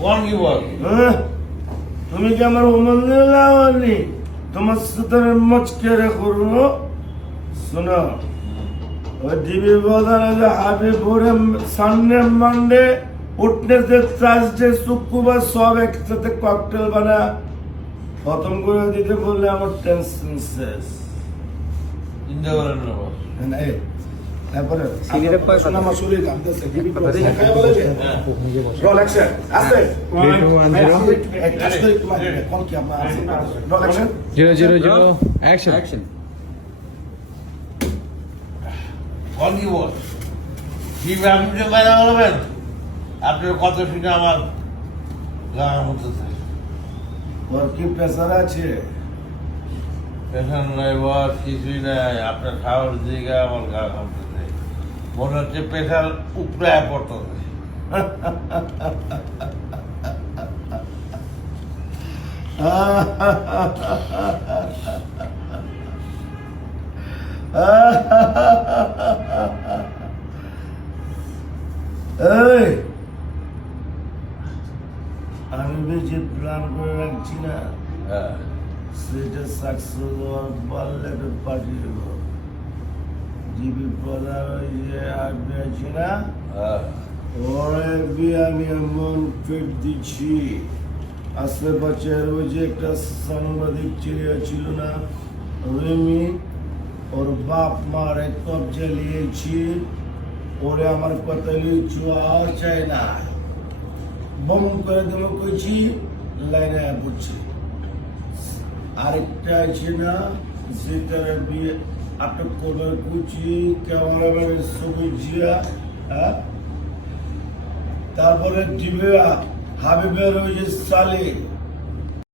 কোন কি বল? তুমি কি আমার উমনি তোমার সাথে মচকে করবো? শোনো, ওই ডিবি বদলে হাবিবুরে সানডে মানডে উঠনে যে থার্সডে শুক্রবার সব একসাথে ককটেল বানা খতম করে দিতে বললে আমার টেনশন শেষ। চিন্তা করেন না বস। তারপরে সিনিয়র পাই শোনা আমার শরীর কাঁপতেছে ডিবি কথা দিই। খাই বলে যে রোল অ্যাকশন আস্তে 3, 2, 1, 0. কোন কি আমরা রোল অ্যাকশন 000 অ্যাকশন কোন কি বল? কি আপনি যে কথা বলবেন? আপনার কত শুনে আমার গান হতেছে। ওর কি প্রেসার আছে? পেছন নাই বস, কিছুই নাই। আপনার খাওয়ার দিকে আমার গা কামতেছে। মনে হচ্ছে পেশাল উপরে পড়তেছে। এই, আমি যে প্ল্যান করে রাখছি না হ্যাঁ, সেটা সাকসেস হওয়ার পারলে একটু পাঠিয়ে দেবো। জিবি প্রধান ওই যে আসবে আছে না, হ্যাঁ। ওরে আমি এমন ফিট দিচ্ছি, আশেপাশের ওই যে একটা সাংবাদিক ছিল না রেমি, ওর বাপ মার এক কবজা নিয়েছি। ওরে আমার কথা লিখছু আর চাই না, বম করে দেবো কইছি, লাইনে পড়ছি। আরেকটা আছে না, যেটার বিয়ে আটক করবে কুচি ক্যামেরাম্যানের ছবি জিয়া, হ্যাঁ। তারপরে ডিবে হাবিবের ওই যে সালে